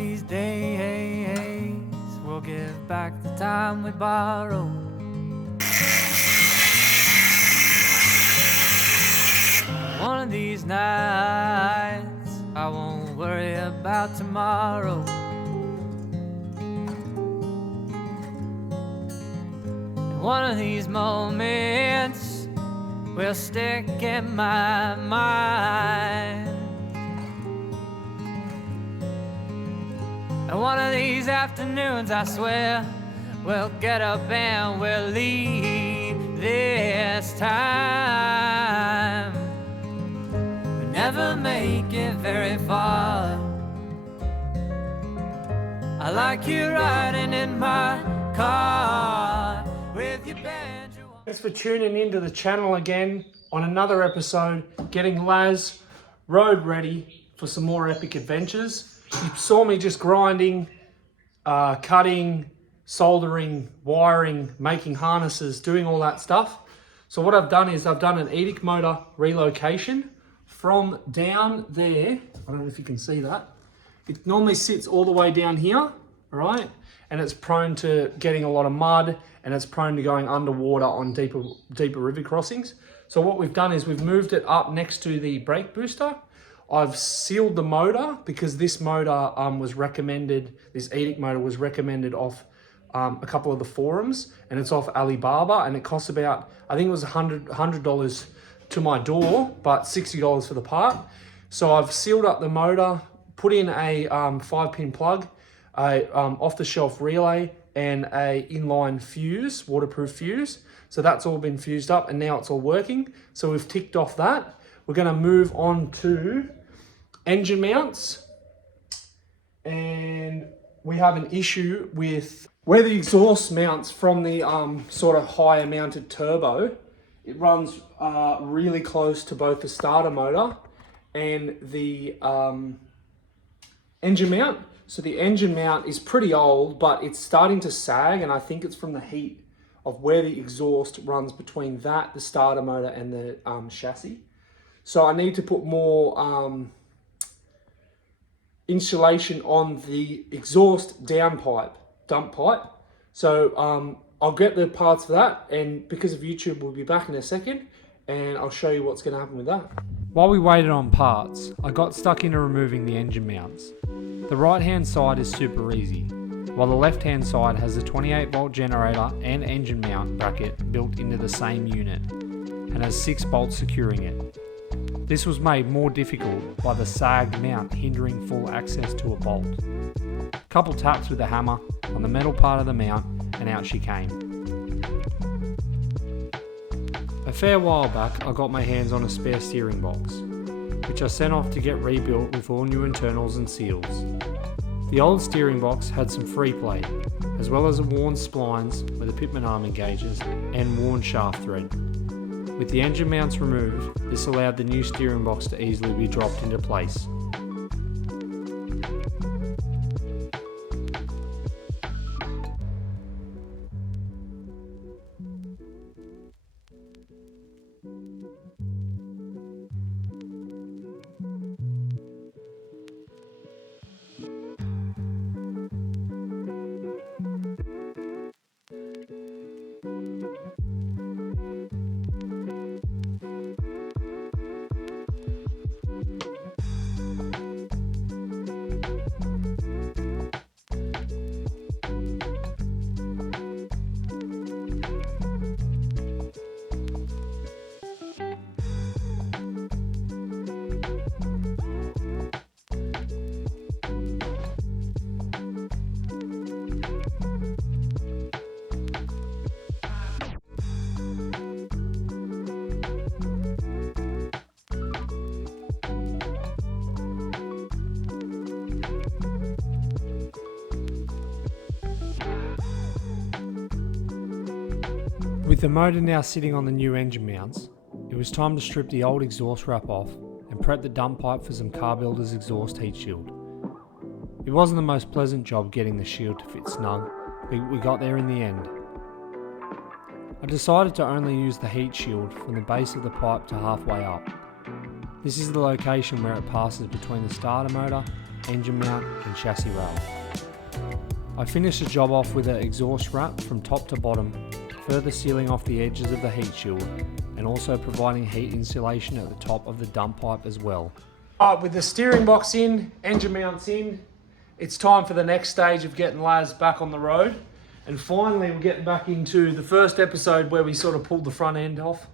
these days we'll give back the time we borrowed. One of these nights I won't worry about tomorrow. One of these moments will stick in my mind. And one of these afternoons, I swear, we'll get up and we'll leave this time. We'll never make it very far. I like you riding in my car with your banjo. Thanks for tuning into the channel again on another episode, getting Laz road ready for some more epic adventures. You saw me just grinding, cutting, soldering, wiring, making harnesses, doing all that stuff. So what I've done is I've done an Edict motor relocation from down there. I don't know if you can see that. It normally sits all the way down here, all right? And it's prone to getting a lot of mud, and it's prone to going underwater on deeper river crossings. So what we've done is we've moved it up next to the brake booster. I've sealed the motor because this motor was recommended, this Edict motor was recommended off a couple of the forums, and it's off Alibaba, and it costs about, I think it was $100 to my door, but $60 for the part. So I've sealed up the motor, put in a 5-pin plug, a off-the-shelf relay, and a inline fuse, waterproof fuse. So that's all been fused up, and now it's all working. So we've ticked off that. We're going to move on to engine mounts, and we have an issue with where the exhaust mounts from the sort of higher mounted turbo. It runs really close to both the starter motor and the engine mount. So the engine mount is pretty old, but it's starting to sag, and I think it's from the heat of where the exhaust runs between that, the starter motor, and the chassis. So I need to put more insulation on the exhaust dump pipe. So I'll get the parts for that, and because of YouTube, we'll be back in a second, and I'll show you what's going to happen with that. While we waited on parts, I got stuck into removing the engine mounts. The right hand side is super easy, while the left hand side has a 28 volt generator and engine mount bracket built into the same unit, and has 6 bolts securing it. This was made more difficult by the sagged mount hindering full access to a bolt. Couple taps with the hammer on the metal part of the mount, and out she came. A fair while back I got my hands on a spare steering box, which I sent off to get rebuilt with all new internals and seals. The old steering box had some free plate, as well as worn splines where the pitman arm engages, and worn shaft thread. With the engine mounts removed, this allowed the new steering box to easily be dropped into place. With the motor now sitting on the new engine mounts, it was time to strip the old exhaust wrap off and prep the dump pipe for some car builder's exhaust heat shield. It wasn't the most pleasant job getting the shield to fit snug, but we got there in the end. I decided to only use the heat shield from the base of the pipe to halfway up. This is the location where it passes between the starter motor engine mount and chassis rail. I finished the job off with an exhaust wrap from top to bottom, further sealing off the edges of the heat shield and also providing heat insulation at the top of the dump pipe as well. With the steering box in, engine mounts in, it's time for the next stage of getting Laz back on the road. And finally, we're getting back into the first episode where we sort of pulled the front end off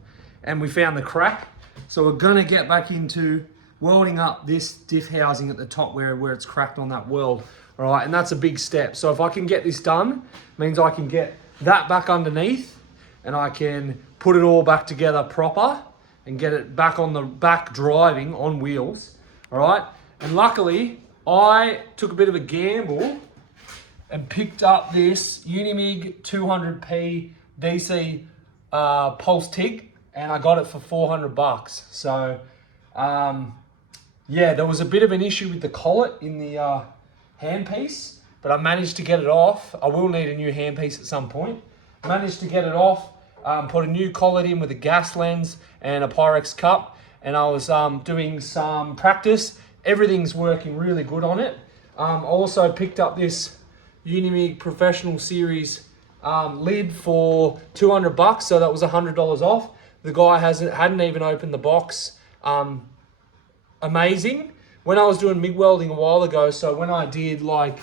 and we found the crack. So we're gonna get back into welding up this diff housing at the top where it's cracked on that weld. All right, and that's a big step. So if I can get this done, means I can get that back underneath and I can put it all back together proper and get it back on the back driving on wheels. All right, and luckily I took a bit of a gamble and picked up this Unimig 200p DC pulse TIG, and I got it for $400. So yeah, there was a bit of an issue with the collet in the handpiece, but I managed to get it off. I will need a new handpiece at some point. Managed to get it off, put a new collet in with a gas lens and a Pyrex cup, and I was doing some practice. Everything's working really good on it. I also picked up this Unimig Professional Series lid for $200, so that was $100 off. The guy hadn't even opened the box. Amazing. When I was doing MIG welding a while ago, so when I did like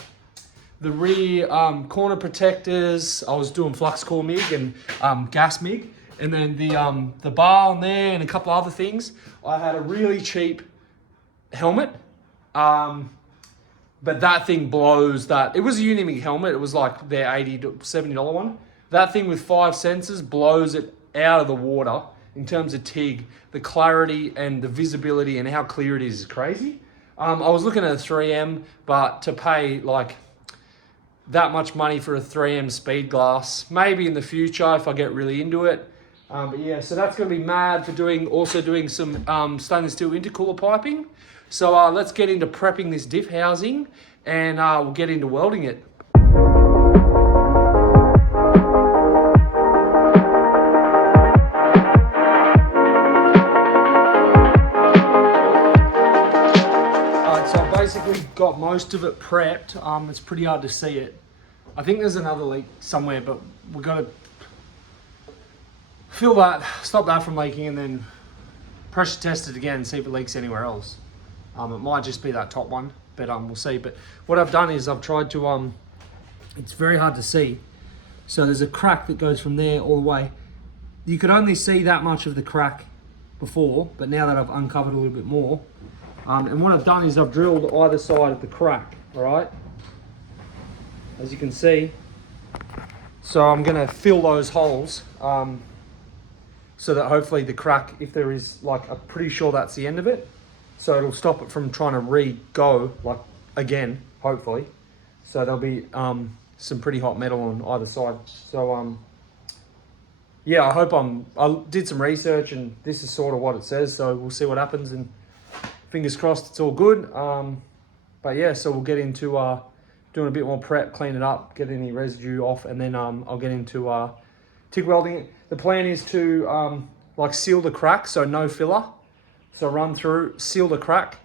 the rear corner protectors, I was doing flux core MIG and gas MIG, and then the bar on there and a couple other things. I had a really cheap helmet, but that thing blows. That it was a Unimig helmet. It was like their $80 to $70 one. That thing with 5 sensors blows it out of the water in terms of TIG. The clarity and the visibility and how clear it is crazy. I was looking at a 3M, but to pay like that much money for a 3M speed glass, maybe in the future if I get really into it. But yeah, so that's going to be mad for also doing some stainless steel intercooler piping. So let's get into prepping this diff housing and we'll get into welding it. Basically got most of it prepped. It's pretty hard to see it. I think there's another leak somewhere, but we've got to fill that, stop that from leaking, and then pressure test it again and see if it leaks anywhere else. It might just be that top one, but we'll see. But what I've done is I've tried to, it's very hard to see. So there's a crack that goes from there all the way. You could only see that much of the crack before, but now that I've uncovered a little bit more, and what I've done is I've drilled either side of the crack, all right? As you can see. So I'm gonna fill those holes so that hopefully the crack, if there is, like, I'm pretty sure that's the end of it. So it'll stop it from trying to re-go, like, again, hopefully. So there'll be some pretty hot metal on either side. So yeah, I did some research and this is sort of what it says. So we'll see what happens and fingers crossed it's all good. But yeah, so we'll get into doing a bit more prep, clean it up, get any residue off, and then I'll get into TIG welding it. The plan is to like seal the crack, so no filler. So run through, seal the crack,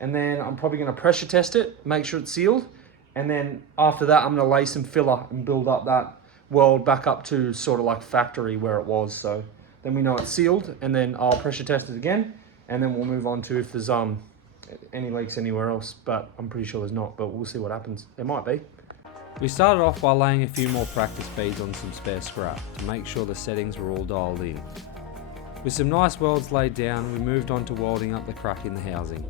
and then I'm probably going to pressure test it, make sure it's sealed, and then after that I'm going to lay some filler and build up that weld back up to sort of like factory where it was. So then we know it's sealed, and then I'll pressure test it again, and then we'll move on to if there's any leaks anywhere else, but I'm pretty sure there's not, but we'll see what happens. There might be. We started off by laying a few more practice beads on some spare scrap to make sure the settings were all dialed in. With some nice welds laid down, we moved on to welding up the crack in the housing.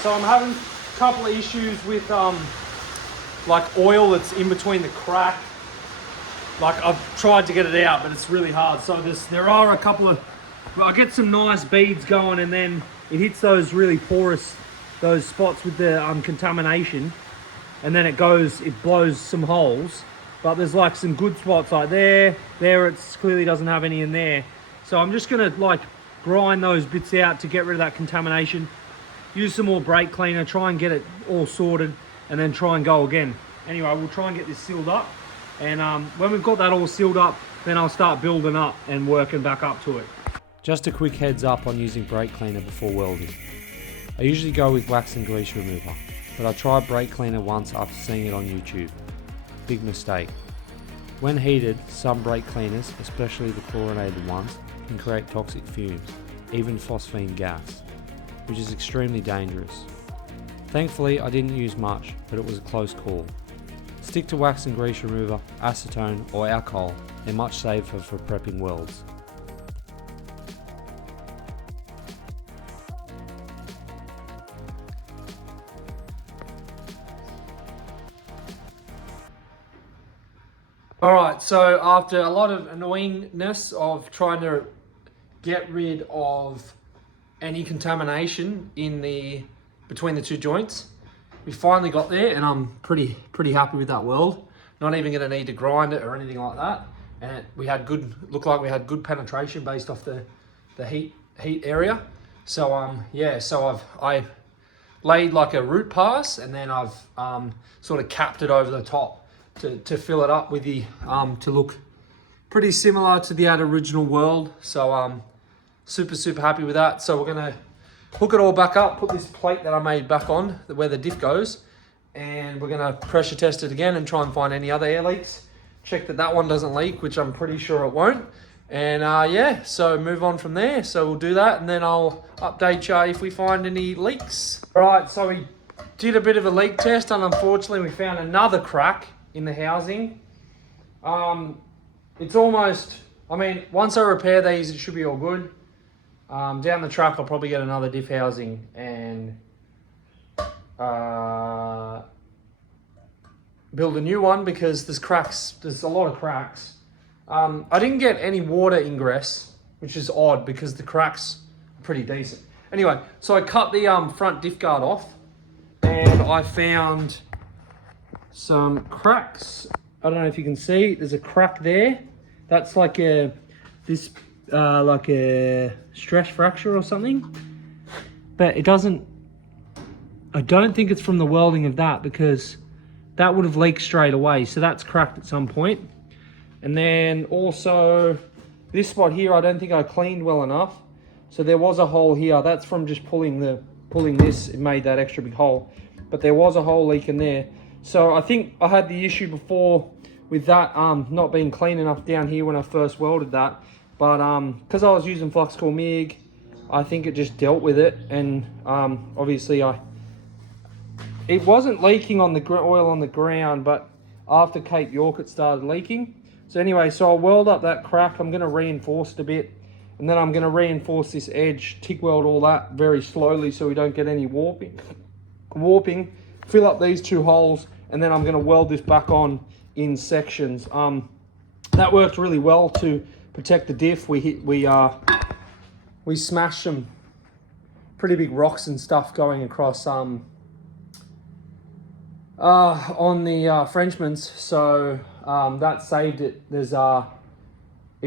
So I'm having a couple of issues with like oil that's in between the crack. Like I've tried to get it out, but it's really hard. So there are a couple of, I get some nice beads going and then it hits those really porous, those spots with the contamination. and then it blows some holes. But there's like some good spots like there it clearly doesn't have any in there. So I'm just gonna like grind those bits out to get rid of that contamination. Use some more brake cleaner, try and get it all sorted, and then try and go again. Anyway, we'll try and get this sealed up. And when we've got that all sealed up, then I'll start building up and working back up to it. Just a quick heads up on using brake cleaner before welding. I usually go with wax and grease remover, but I tried brake cleaner once after seeing it on YouTube. Big mistake. When heated, some brake cleaners, especially the chlorinated ones, can create toxic fumes, even phosphine gas, which is extremely dangerous. Thankfully, I didn't use much, but it was a close call. Stick to wax and grease remover, acetone or alcohol. They're much safer for prepping welds. Alright, so after a lot of annoyingness of trying to get rid of any contamination between the two joints, we finally got there, and I'm pretty happy with that weld. Not even going to need to grind it or anything like that. And looked like we had good penetration based off the heat area. So yeah, so I laid like a root pass, and then I've sort of capped it over the top to fill it up with the to look pretty similar to the original weld. So super happy with that. So we're gonna hook it all back up, put this plate that I made back on where the diff goes, and we're gonna pressure test it again and try and find any other air leaks. Check that one doesn't leak, which I'm pretty sure it won't. And yeah, so move on from there. So we'll do that, and then I'll update you if we find any leaks. All right, so we did a bit of a leak test, and unfortunately we found another crack in the housing. It's almost, I mean, once I repair these, it should be all good. Down the track, I'll probably get another diff housing and build a new one, because there's a lot of cracks. I didn't get any water ingress, which is odd because the cracks are pretty decent. Anyway, so I cut the front diff guard off, and I found some cracks. I don't know if you can see, there's a crack there. That's like a stress fracture or something. But it doesn't, I don't think it's from the welding of that, because that would have leaked straight away. So that's cracked at some point. And then also this spot here, I don't think I cleaned well enough. So there was a hole here. That's from just pulling this, it made that extra big hole. But there was a hole leaking there. So I think I had the issue before with that not being clean enough down here when I first welded that. But because I was using flux core MIG, I think it just dealt with it. And obviously it wasn't leaking on the oil on the ground, but after Cape York it started leaking. So anyway, so I'll weld up that crack. I'm going to reinforce it a bit, and then I'm going to reinforce this edge, TIG weld all that very slowly so we don't get any warping. Fill up these two holes, and then I'm going to weld this back on in sections. That worked really well to protect the diff. We smashed some pretty big rocks and stuff going across on the Frenchman's, so that saved it. There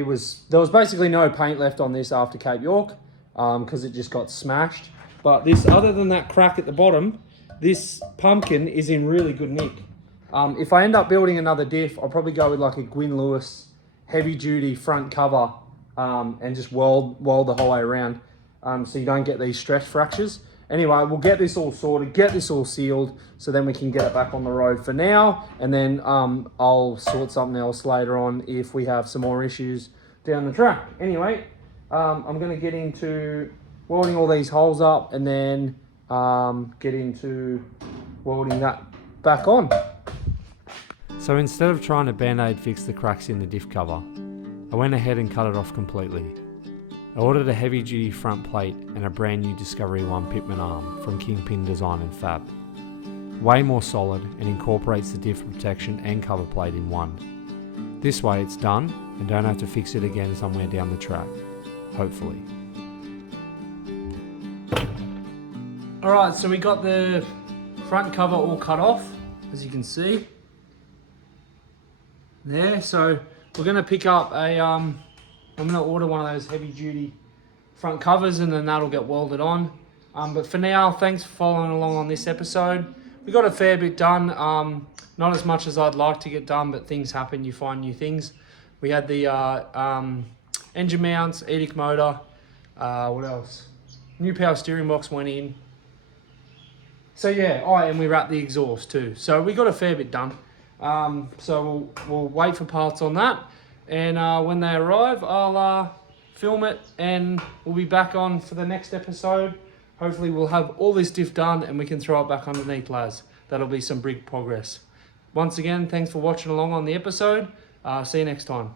was basically no paint left on this after Cape York, because it just got smashed. But this, other than that crack at the bottom, this pumpkin is in really good nick. If I end up building another diff, I'll probably go with like a Gwyn Lewis heavy duty front cover, and just weld the whole way around, so you don't get these stress fractures. Anyway, we'll get this all sorted, get this all sealed, so then we can get it back on the road for now, and then I'll sort something else later on if we have some more issues down the track. Anyway, I'm going to get into welding all these holes up, and then get into welding that back on. So instead of trying to band-aid fix the cracks in the diff cover, I went ahead and cut it off completely. I ordered a heavy duty front plate and a brand new Discovery 1 Pitman arm from Kingpin Design and Fab. Way more solid and incorporates the diff protection and cover plate in one. This way it's done and don't have to fix it again somewhere down the track, hopefully. Alright, so we got the front cover all cut off. as you can see. There, so we're going to pick up a, I'm going to order one of those heavy duty front covers and then that'll get welded on. But for now, thanks for following along on this episode. We got a fair bit done, not as much as I'd like to get done, but things happen, you find new things. We had the engine mounts, Edict motor, what else? New power steering box went in. So yeah, and we wrapped the exhaust too. So we got a fair bit done. So we'll wait for parts on that. And when they arrive, I'll film it and we'll be back on for the next episode. Hopefully we'll have all this diff done and we can throw it back underneath Laz. That'll be some big progress. Once again, thanks for watching along on the episode. See you next time.